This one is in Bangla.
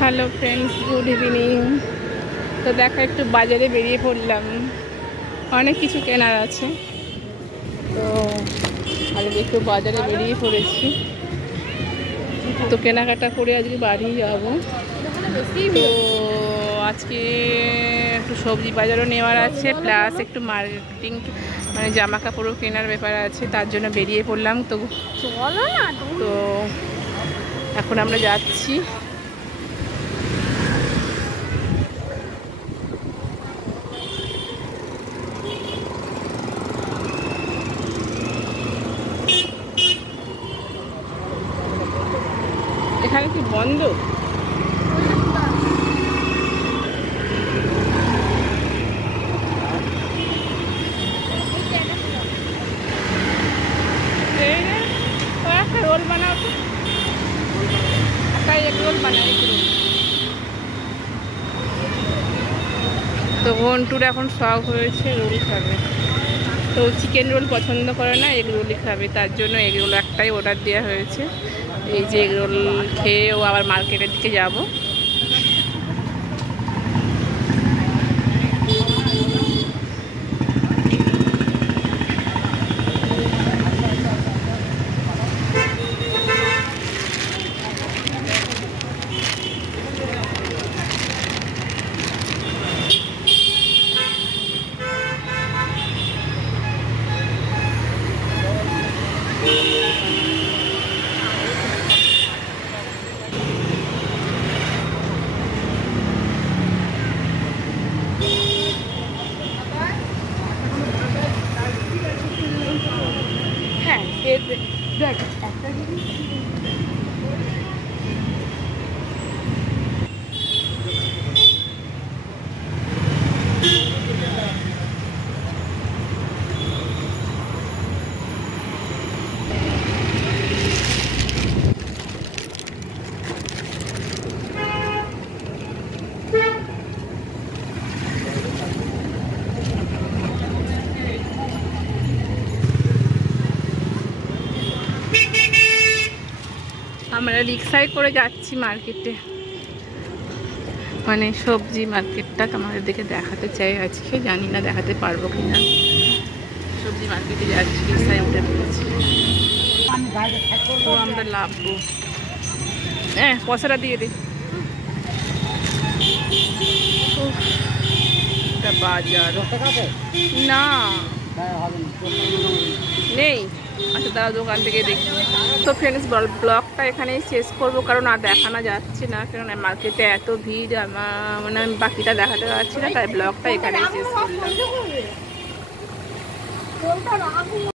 Hello friends, good evening. তো দেখো একটু বাজারে বেরিয়ে পড়লাম, অনেক কিছু কেনার আছে। তো আজকে একটু বাজারে বেরিয়ে পড়েছি, তো কেনাকাটা করে আজকে বাড়ি যাব। তো আজকে একটু সবজি বাজারও নেওয়ার আছে, প্লাস একটু মার্কেটিং মানে জামা কাপড়ও কেনার ব্যাপার আছে, তার জন্য বেরিয়ে পড়লাম। তো এখন আমরা যাচ্ছি। এখানে কি বন্ধ? একটা রোল বানাও তো, একটা এগ রোল বানাও, এগ রোল। তো ঘন্টুর এখন শখ হয়েছে রোল খাবে, তো চিকেন রোল পছন্দ করে না, এগ রোলই খাবে। তার জন্য এগ রোল একটাই অর্ডার দেওয়া হয়েছে। এই যে এগ রোল খেয়ে ও আবার মার্কেটের দিকে যাব। হ্যাঁ, দেখ একটা জিনিস আমরা রিক্সায় করে যাচ্ছি মার্কেটে, মানে সবজি মার্কেটটা তোমাদের দিকে দেখাতে চাই আজকে, জানি না দেখাতে পারবো কিনা। সবজি মার্কেটে যাচ্ছি, রিক্সায় উঠে পড়েছি। তো আমরা লাভবো, হ্যাঁ পয়সাটা দিয়ে দিই। বাজার না নেই, আচ্ছা তারা দোকান থেকে দেখি। তো ফ্রেন্ডস, ব্লগটা এখানেই শেষ করবো, কারণ আর দেখানো যাচ্ছে না, কারণ মার্কেটে এত ভিড়, মানে আমি বাকিটা দেখাতে পারছি না, তাই ব্লগটা এখানেই শেষ করলাম।